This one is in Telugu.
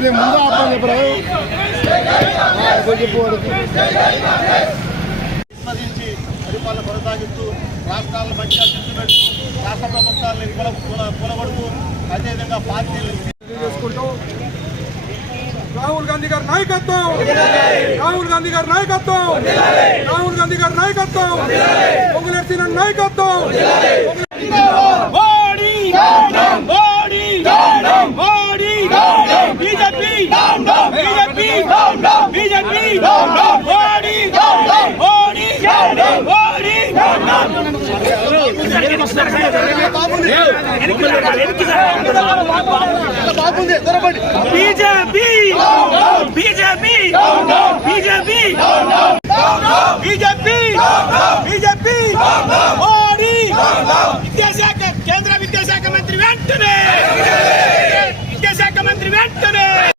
అదే ముందు ఆపని చెప్పరాదు పరిపాలన కొనసాగిస్తూ రాష్ట్రాల మధ్య చిచ్చు పెడుతూ రాష్ట్ర ప్రభుత్వాలను కూలగొడుతూ అదేవిధంగా పార్టీలు చేసుకుంటూ రాహుల్ గాంధీ గారి నాయకత్వం, రాహుల్ గాంధీ గారి నాయకత్వం, రాహుల్ గాంధీ గారి నాయకత్వం, పొంగులేసిన నాయకత్వం. కేంద్ర విద్యాశాఖ మంత్రి వెంటనే, విద్యాశాఖ మంత్రి వెంటనే